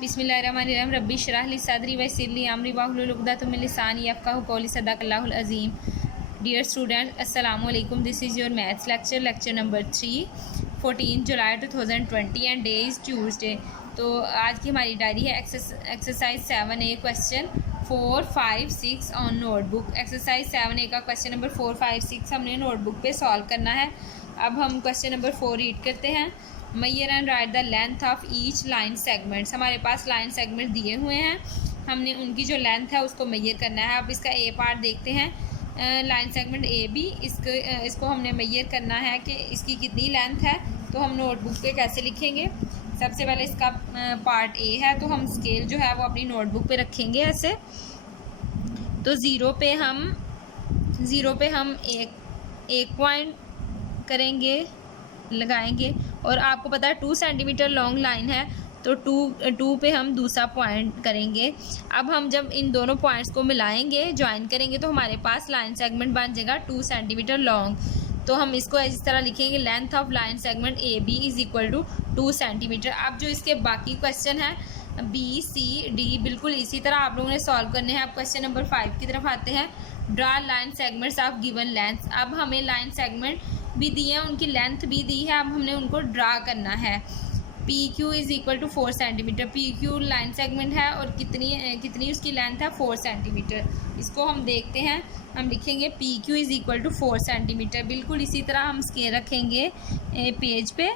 बिस्मिल्लाहिर्रहमानिर्रहीम रब्बी इश्रह ली सदरी वयस्सिरली अमरी वाहलुल उक़दतम मिन लिसानी यफ़क़हू क़ौली सदक़ल्लाहुल अज़ीम। डियर स्टूडेंट, अस्सलाम वालेकुम। This is your maths lecture number 3, 14 July 2020 and day is Tuesday. तो आज की हमारी डायरी है exercise 7A question 4, 5, 6 on notebook. Exercise 7A का क्वेश्चन नंबर 4, 5, 6 हमने नोटबुक पे सॉल्व करना है। अब हम क्वेश्चन नंबर 4 रीड करते हैं। Measure and write the length of each line segments. हमारे पास लाइन सेगमेंट दिए हुए हैं, हमने उनकी जो लेंथ है उसको मैयर करना है। अब इसका ए पार्ट देखते हैं, लाइन सेगमेंट ए बी, इसको हमने मैयर करना है कि इसकी कितनी लेंथ है। तो हम नोटबुक पे कैसे लिखेंगे? सबसे पहले इसका पार्ट ए है, तो हम स्केल जो है वो अपनी नोटबुक पे रखेंगे ऐसे। तो ज़ीरो पे हम एक पॉइंट करेंगे, लगाएंगे। और आपको पता है 2 सेंटीमीटर लॉन्ग लाइन है, तो टू पे हम दूसरा पॉइंट करेंगे। अब हम जब इन दोनों पॉइंट्स को मिलाएंगे, ज्वाइन करेंगे, तो हमारे पास लाइन सेगमेंट बन जाएगा 2 सेंटीमीटर लॉन्ग। तो हम इसको इस तरह लिखेंगे, length of line segment A B is equal to 2 centimetre. अब जो इसके बाकी क्वेश्चन है बी सी डी, बिल्कुल इसी तरह आप लोगों ने सॉल्व करने हैं। अब क्वेश्चन नंबर 5 की तरफ आते हैं। Draw line segments of given length. अब हमें लाइन सेगमेंट भी दी है, उनकी लेंथ भी दी है, अब हमने उनको ड्रा करना है। P Q is equal to 4 centimetre. P Q line segment है और कितनी उसकी लेंथ है 4 सेंटीमीटर। इसको हम देखते हैं, हम लिखेंगे P Q is equal to 4 centimetre. बिल्कुल इसी तरह हम स्केल रखेंगे पेज पे,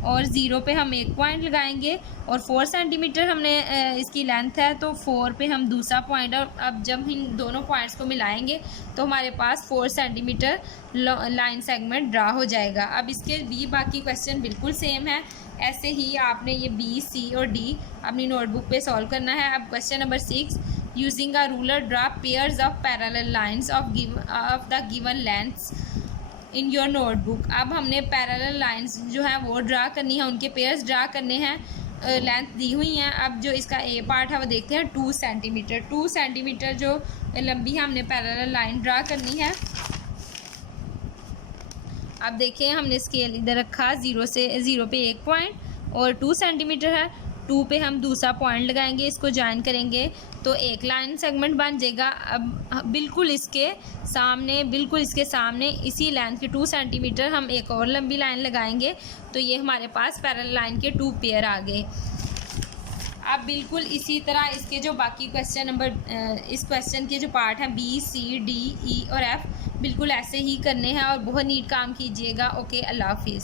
और ज़ीरो पे हम एक पॉइंट लगाएंगे, और 4 सेंटीमीटर हमने इसकी लेंथ है, तो 4 पे हम दूसरा पॉइंट। और अब जब इन दोनों पॉइंट्स को मिलाएंगे तो हमारे पास 4 सेंटीमीटर लाइन सेगमेंट ड्रा हो जाएगा। अब इसके भी बाकी क्वेश्चन बिल्कुल सेम है, ऐसे ही आपने ये बी सी और डी अपनी नोटबुक पे सॉल्व करना है। अब question number 6, using a ruler draw pairs of parallel lines of the given lengths in your notebook. अब हमने पैरेलल लाइंस जो है वो ड्रा करनी है, उनके पेयर्स ड्रा करने हैं, लेंथ दी हुई हैं। अब जो इसका ए पार्ट है वो देखते हैं 2 सेंटीमीटर। 2 सेंटीमीटर जो लंबी है, हमने पैरेलल लाइन ड्रा करनी है। अब देखें, हमने स्केल इधर रखा, ज़ीरो पे एक पॉइंट और 2 सेंटीमीटर है, 2 पे हम दूसरा पॉइंट लगाएंगे, इसको ज्वाइन करेंगे तो एक लाइन सेगमेंट बन जाएगा। अब बिल्कुल इसके सामने इसी लेंथ के 2 सेंटीमीटर हम एक और लंबी लाइन लगाएंगे, तो ये हमारे पास पैरेलल लाइन के 2 पेयर आ गए। अब बिल्कुल इसी तरह इसके जो बाकी इस क्वेश्चन के जो पार्ट हैं बी सी डी ई और एफ, बिल्कुल ऐसे ही करने हैं, और बहुत नीट काम कीजिएगा। ओके, अल्लाह हाफिज़।